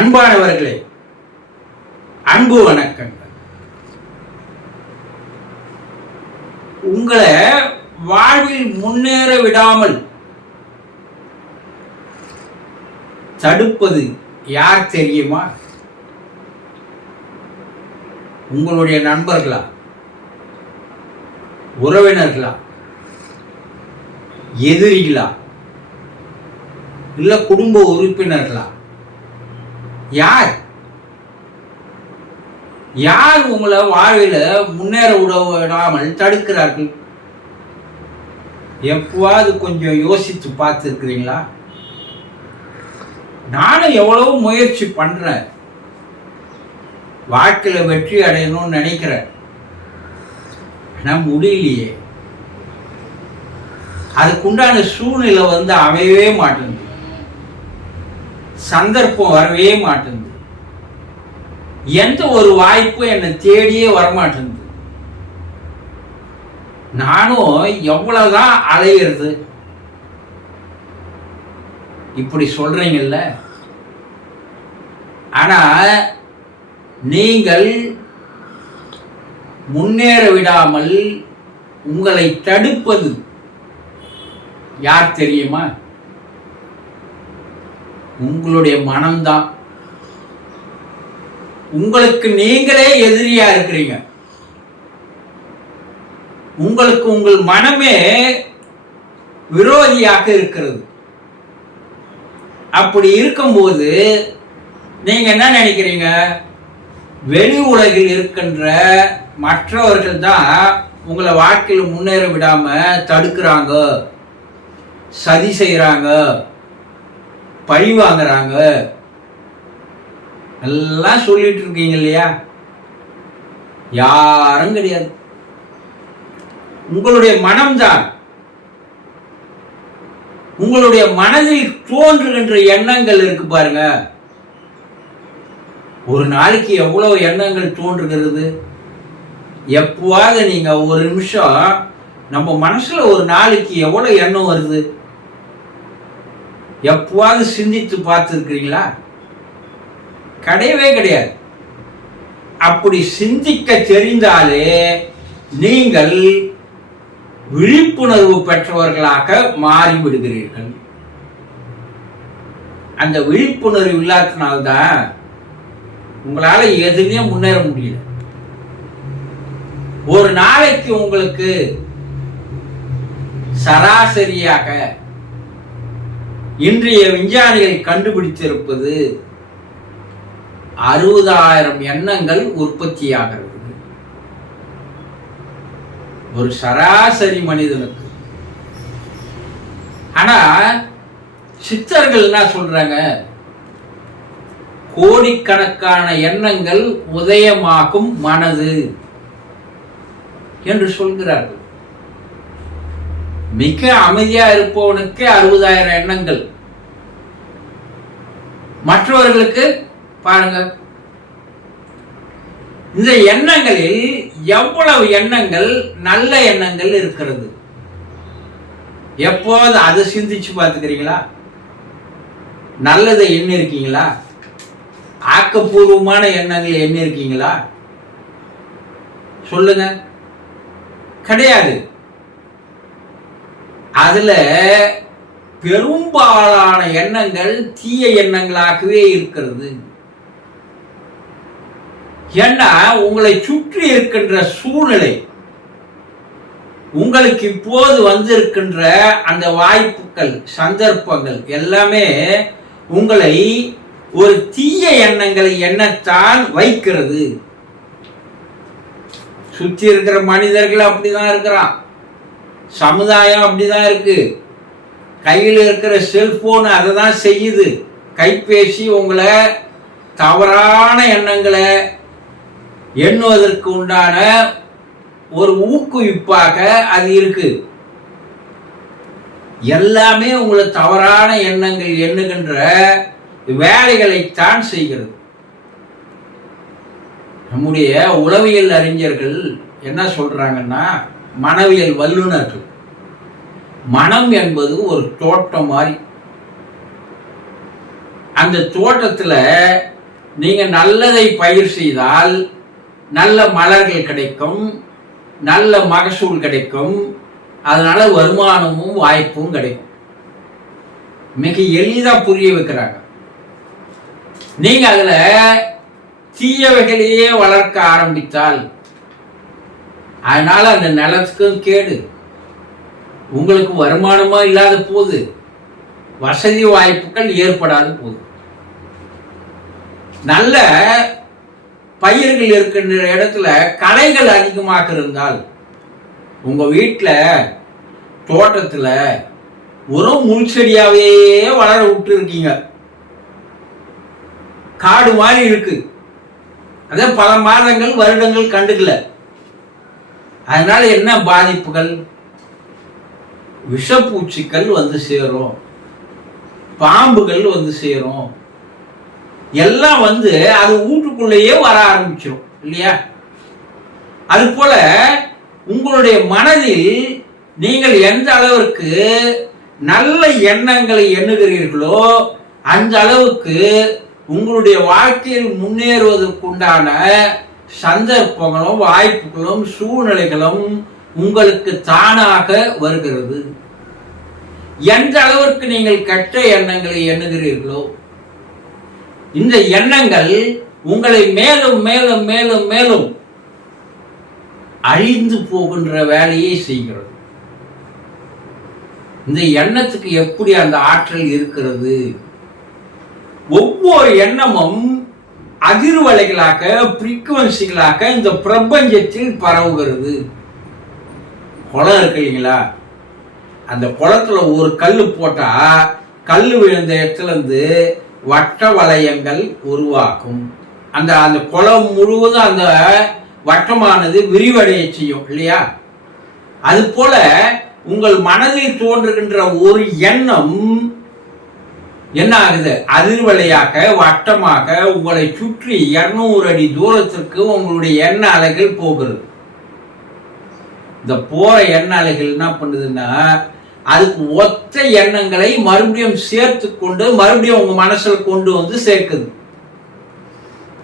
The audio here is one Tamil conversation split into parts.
அன்பானவர்களே, அன்பு வணக்கங்கள். உங்களை வாழ்வில் முன்னேற விடாமல் தடுப்பது யார் தெரியுமா? உங்களுடைய நண்பர்களா, உறவினர்களா, எதிரிகளா, இல்ல குடும்ப உறுப்பினர்களா? யார் உங்களை வாழ்வில் முன்னேற விடாமல் தடுக்கிறார்கள்? எப்பவாவது கொஞ்சம் யோசித்து பார்த்துருக்கிறீங்களா? நானும் எவ்வளவு முயற்சி பண்றேன், வாழ்க்கையில வெற்றி அடையணும்னு நினைக்கிறேன், ஆனா முடியலையே. அதுக்குண்டான சூழ்நிலை அமையவே மாட்டேங்குது, சந்தர்ப்பம் வரவே மாட்டேங்குது, எந்த ஒரு வாய்ப்பும் என்னை தேடியே வரமாட்டேங்குது. நானும் எவ்வளவுதான் அலையிறது. இப்படி சொல்றீங்கல்ல, ஆனா நீங்கள் முன்னேற விடாமல் உங்களை தடுப்பது யார் தெரியுமா? உங்களுடைய மனம்தான். உங்களுக்கு நீங்களே எதிரியா இருக்கிறீங்க. உங்களுக்கு உங்கள் மனமே விரோதியாக இருக்கிறது. அப்படி இருக்கும்போது நீங்க என்ன நினைக்கிறீங்க? வெளி உலகில் இருக்கின்ற மற்றவர்கள் தான் உங்களை வாழ்க்கையில் முன்னேற விடாம தடுக்கிறாங்க, சதி செய்யறாங்க, பழி வாங்குறாங்க எல்லாம் சொல்லிட்டு இருக்கீங்க இல்லையா? யாரும் கிடையாது, உங்களுடைய மனம்தான். உங்களுடைய மனதில் தோன்றுகின்ற எண்ணங்கள் இருக்கு பாருங்க. ஒரு நாளைக்கு எவ்வளவு எண்ணங்கள் தோன்றுகிறது? எப்பவாவது நீங்க ஒரு நிமிஷம் நம்ம மனசுல ஒரு நாளைக்கு எவ்வளவு எண்ணம் வருது எப்பவாவது சிந்தித்து பார்த்துருக்கிறீங்களா? கிடையவே கிடையாது. அப்படி சிந்திக்க தெரிந்தாலே நீங்கள் விழிப்புணர்வு பெற்றவர்களாக மாறிவிடுகிறீர்கள். அந்த விழிப்புணர்வு இல்லாதனால்தான் உங்களால எதுவுமே முன்னேற முடியல. ஒரு நாளைக்கு உங்களுக்கு சராசரியாக இன்றைய விஞ்ஞானிகள் கண்டுபிடித்திருப்பது 60,000 எண்ணங்கள் உற்பத்தியாகிறது ஒரு சராசரி மனிதனுக்கு. ஆனா சித்தர்கள் என்ன சொல்றாங்க? கோடிக்கணக்கான எண்ணங்கள் உதயமாகும் மனது என்று சொல்கிறார்கள். மிக அமைதியா இருப்பவனுக்கு 60,000 எண்ணங்கள். மற்றவர்களுக்கு பாருங்க, இந்த எண்ணங்களில் எவ்வளவு எண்ணங்கள் நல்ல எண்ணங்கள் இருக்கிறது? எப்போது அதை சிந்திச்சு பார்த்துக்கிறீங்களா? நல்லதை எண்ணி இருக்கீங்களா? ஆக்கப்பூர்வமான எண்ணங்கள் எண்ணி இருக்கீங்களா? சொல்லுங்க. கிடையாது. அதுல பெரும்பாலான எண்ணங்கள் தீய எண்ணங்களாகவே இருக்கிறது. ஏன்னா உங்களை சுற்றி இருக்கின்ற சூழ்நிலை, உங்களுக்கு இப்போது வந்திருக்கின்ற அந்த வாய்ப்புகள், சந்தர்ப்பங்கள் எல்லாமே உங்களை ஒரு தீய எண்ணங்களை எண்ணத்தான் வைக்கிறது. சுற்றி இருக்கிற மனிதர்கள் அப்படிதான் இருக்கிறான், சமுதாயம் அப்படிதான் இருக்கு, கையில் இருக்கிற செல்போன் அதை தான் செய்யுது. கைபேசி உங்களை தவறான எண்ணங்களை எண்ணுவதற்கு உண்டான ஒரு ஊக்குவிப்பாக அது இருக்கு. எல்லாமே உங்களை தவறான எண்ணங்கள் எண்ணுகின்ற வேலைகளைத்தான் செய்கிறது. நம்முடைய உளவியல் அறிஞர்கள் என்ன சொல்றாங்கன்னா, மனவியல் வல்லுநர்கள், மனம் என்பது ஒரு தோட்டம் மாதிரி. அந்த தோட்டத்தில் நீங்கள் நல்லதை பயிர் செய்தால் நல்ல மலர்கள் கிடைக்கும், நல்ல மகசூல் கிடைக்கும், அதனால வருமானமும் வாய்ப்பும் கிடைக்கும். மிக எளிதாக புரிய வைக்கிறாங்க. நீங்க அதுல தீயவைகளையே வளர்க்க ஆரம்பித்தால் அதனால அந்த நிலத்துக்கும் கேடு, உங்களுக்கு வருமானமா இல்லாத போது, வசதி வாய்ப்புகள் ஏற்படாத போது. நல்ல பயிர்கள் இருக்கின்ற இடத்துல களைகள் அதிகமாக இருந்தால், உங்க வீட்டில் தோட்டத்தில் ஒரு முள் செடியாவே வளர விட்டு இருக்கீங்க, காடு மாதிரி இருக்கு, அதே பல மாதங்கள் வருடங்கள் கண்டுக்கல, அதனால என்ன பாதிப்புகள்? விஷப்பூச்சிகள் வந்து சேரும், பாம்புகள் வந்து சேரும், எல்லாம் வந்து அது வீட்டுக்குள்ளேயே வர ஆரம்பிச்சிடும் இல்லையா? அது போல உங்களுடைய மனதில் நீங்கள் எந்த அளவிற்கு நல்ல எண்ணங்களை எண்ணுகிறீர்களோ அந்த அளவுக்கு உங்களுடைய வாழ்க்கையில் முன்னேறுவதற்குண்டான சந்தர்ப்பங்களும் வாய்ப்புகளும் சூழ்நிலைகளும் உங்களுக்கு தானாக வருகிறது. எந்த அளவிற்கு நீங்கள் கெட்ட எண்ணங்களை எண்ணுகிறீர்களோ இந்த எண்ணங்கள் உங்களை மேலும் மேலும் மேலும் மேலும் அழிந்து போகின்ற வேலையை செய்கிறது. இந்த எண்ணத்துக்கு எப்படி அந்த ஆற்றல் இருக்கிறது? ஒவ்வொரு எண்ணமும் அதிர்வலைகளாக, ஃப்ரீக்குவன்சிகளாக இந்த பிரபஞ்சத்தில் பரவுகிறது. குளம் இருக்கு இல்லைங்களா? அந்த குளத்துல ஒரு கல் போட்டா கல் விழுந்த இடத்துல இருந்து வட்ட வளையங்கள் உருவாக்கும். அந்த அந்த குளம் முழுவதும் அந்த வட்டமானது விரிவடைய செய்யும் இல்லையா? அது போல உங்கள் மனதில் தோன்றுகின்ற ஒரு எண்ணம் என்ன ஆகுது? அதிர்வலையாக, வட்டமாக உங்களை சுற்றி 200 அடி தூரத்திற்கு உங்களுடைய எண்ண அலைகள் போகிறது. இந்த போற எண்ண அலைகள் என்ன பண்ணுதுன்னா, அதுக்கு ஒத்த எண்ணங்களை மறுபடியும் சேர்த்து கொண்டு மறுபடியும் உங்க மனசுல கொண்டு வந்து சேர்க்குது.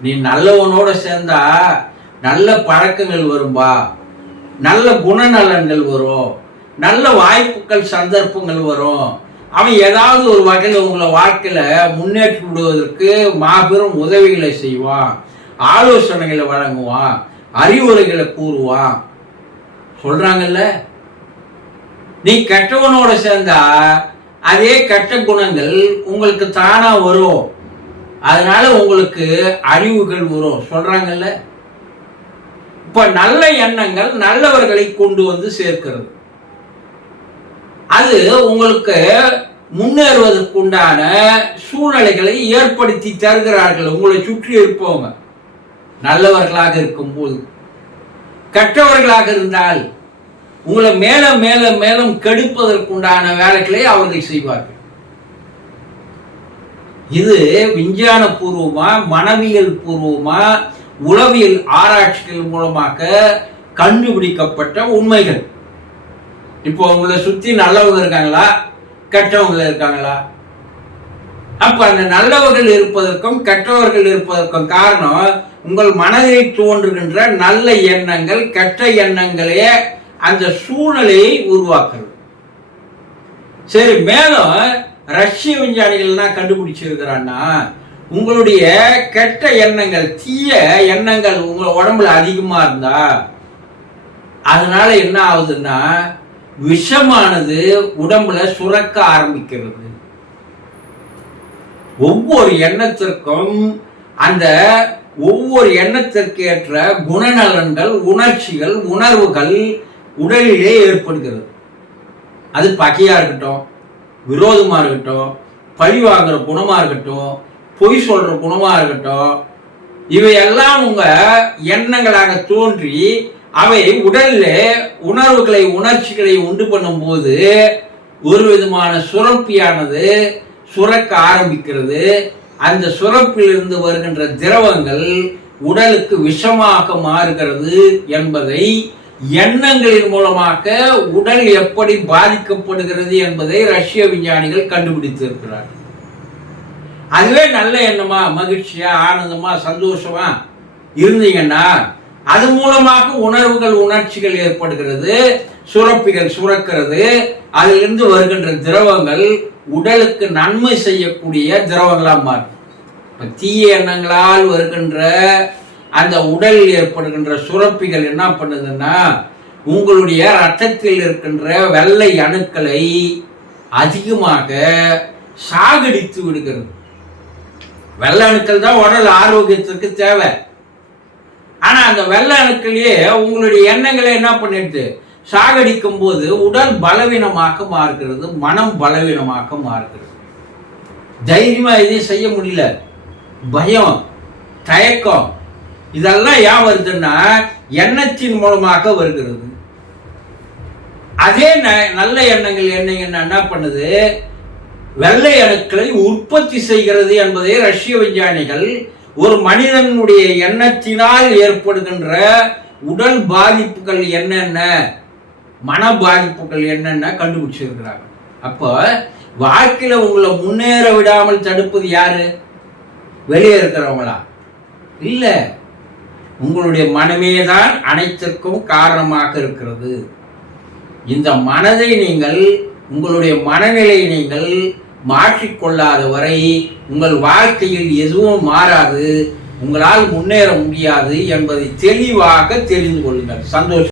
நீ நல்லவனோட சேர்ந்தா நல்ல பழக்கங்கள் வரும்பா, நல்ல குணநலன்கள் வரும், நல்ல வாய்ப்புகள் சந்தர்ப்பங்கள் வரும், அவன் ஏதாவது ஒரு வகையில் உங்களை வாழ்க்கையில முன்னேற்றி விடுவதற்கு மாபெரும் உதவிகளை செய்வான், ஆலோசனைகளை வழங்குவான், அறிவுரைகளை கூறுவான் சொல்றாங்கல்ல. நீ கெட்டவனோட சேர்ந்தா அதே கெட்ட குணங்கள் உங்களுக்கு தானா வரும், அதனால உங்களுக்கு அறிவுகள் வரும் சொல்றாங்கல்ல. இப்ப நல்ல எண்ணங்கள் நல்லவர்களை கொண்டு வந்து சேர்க்கிறது. அது உங்களுக்கு முன்னேறுவதற்குண்டான சூழ்நிலைகளை ஏற்படுத்தி தருகிறார்கள். உங்களை சுற்றி இருப்பவங்க நல்லவர்களாக இருக்கும்போது, கெட்டவர்களாக இருந்தால் உங்களை மேலும் மேலும் மேலும் கெடுப்பதற்குண்டான வேலைகளை அவர்கள் செய்வார்கள். இது விஞ்ஞான பூர்வமா, மனவியல் பூர்வமா, உளவியல் ஆராய்ச்சிகள் மூலமாக கண்டுபிடிக்கப்பட்ட உண்மைகள். இப்போ உங்களை சுத்தி நல்லவங்க இருக்காங்களா, கெட்டவங்க இருக்காங்களா? அப்ப அந்த நல்லவர்கள் இருப்பதற்கும் கெட்டவர்கள் இருப்பதற்கும் காரணம் உங்கள் மனதில் தோன்றுகின்ற நல்ல எண்ணங்கள் கெட்ட எண்ணங்களே அந்த சூழ்நிலையை உருவாக்குறது. சரி, மேலும் ரஷ்ய விஞ்ஞானிகள் என்ன கண்டுபிடிச்சிருக்கிறான்னா, உங்களுடைய கெட்ட எண்ணங்கள், தீய எண்ணங்கள் உங்க உடம்புல அதிகமா இருந்தா அதனால என்ன ஆகுதுன்னா விஷமானது உடம்புல சுரக்க ஆரம்பிக்கிறது. ஒவ்வொரு எண்ணத்திற்கும் அந்த ஒவ்வொரு எண்ணத்திற்கு ஏற்ற குணநலன்கள், உணர்ச்சிகள், உணர்வுகள் உடலிலே ஏற்படுகிறது. அது பகையா இருக்கட்டும், விரோதமா இருக்கட்டும், பழி வாங்குற குணமா இருக்கட்டும், பொய் சொல்ற குணமா இருக்கட்டும், இவையெல்லாம் உங்க எண்ணங்களாக தோன்றி அவை உடலில் உணர்வுகளை, உணர்ச்சிகளை உண்டு பண்ணும் போது ஒரு விதமான சுரப்பியானது சுரக்க ஆரம்பிக்கிறது. அந்த சுரப்பிலிருந்து வருகின்ற திரவங்கள் உடலுக்கு விஷமாக மாறுகிறது என்பதை, எண்ணங்களின் மூலமாக உடல் எப்படி பாதிக்கப்படுகிறது என்பதை ரஷ்ய விஞ்ஞானிகள் கண்டுபிடித்திருக்கிறார்கள். அதுவே நல்ல எண்ணமா மகிழ்ச்சியா ஆனந்தமா சந்தோஷமா இருந்தீங்கன்னா அது மூலமாக உணர்வுகள் உணர்ச்சிகள் ஏற்படுகிறது, சுரப்பிகள் சுரக்கிறது. அதிலிருந்து வருகின்ற திரவங்கள் உடலுக்கு நன்மை செய்யக்கூடிய திரவங்களா மாறும். இப்ப தீய எண்ணங்களால் வருகின்ற அந்த உடலில் ஏற்படுகின்ற சுரப்பிகள் என்ன பண்ணுதுன்னா உங்களுடைய ரத்தத்தில் இருக்கின்ற வெள்ளை அணுக்களை அதிகமாக சாகடித்து விடுகிறது. வெள்ளை அணுக்கள் தான் உடல் ஆரோக்கியத்திற்கு தேவை. ஆனா அந்த வெள்ளை அணுக்களையே உங்களுடைய எண்ணங்களை என்ன பண்ணிடுது, சாகடிக்கும் போது உடல் பலவீனமாக மாறுகிறது, மனம் பலவீனமாக மாறுகிறது. தைரியமா எதையும் செய்ய முடியல, பயம், தயக்கம், இதெல்லாம் ஏன் வருதுன்னா எண்ணத்தின் மூலமாக வருகிறது. அதே நல்ல எண்ணங்கள் என்ன பண்ணுது, வெள்ளை அணுக்களை உற்பத்தி செய்கிறது என்பதை ரஷ்ய விஞ்ஞானிகள் ஒரு மனிதனுடைய எண்ணத்தினால் ஏற்படுகின்ற உடல் பாதிப்புகள் என்னென்ன, மன பாதிப்புகள் என்னென்ன கண்டுபிடிச்சிருக்கிறாங்க. அப்போ வாழ்க்கையில உங்களை முன்னேற விடாமல் தடுப்பது யாரு? வெளியே இருக்கிறவங்களா? இல்ல, உங்களுடைய மனமே தான் அனைத்திற்கும் காரணமாக இருக்கிறது. இந்த மனதை நீங்கள், உங்களுடைய மனநிலையை நீங்கள் மாற்றிக்கொள்ளாத வரை உங்கள் வாழ்க்கையில் எதுவும் மாறாது, உங்களால் முன்னேற முடியாது என்பதை தெளிவாக தெரிந்து கொள்ளுங்கள். சந்தோஷம்.